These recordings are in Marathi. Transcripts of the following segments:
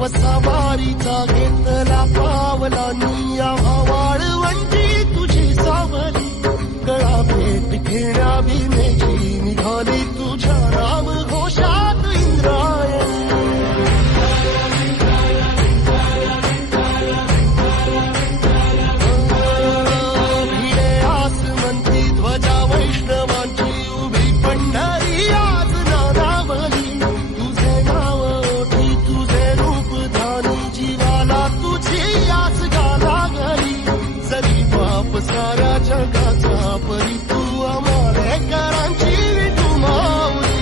वसावारीचा घेतला पावला निया वाळवंटी तुझी सावली गळा भेट घेण्या भीमेची निघाली तुझ्या राम घोषात इंद्रायणी भिडे आसमंती ध्वजा वैष्णवांची उभी पंढरी आज नादावली तुझे नाव ओठी तुझे रूप धानी जीवाला तुझी आस गाला गली जरी बाप साऱ्या जगाचा परी तू आमालेकरांची विठू माऊली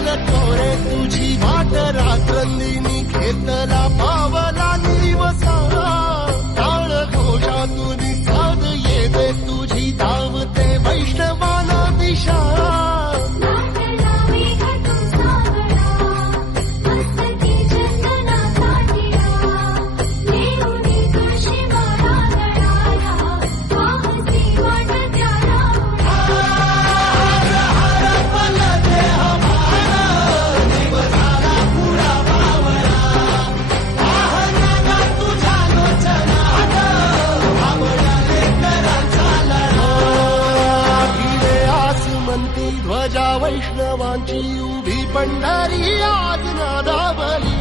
तुझी वाट रात्रंदिनी घेतला पावला निवसा टाळ घोषातून साध येते तुझी धावते वैष्णवाना दिशा ध्वजा वैष्णवांची उभी पंढरी आज नादावली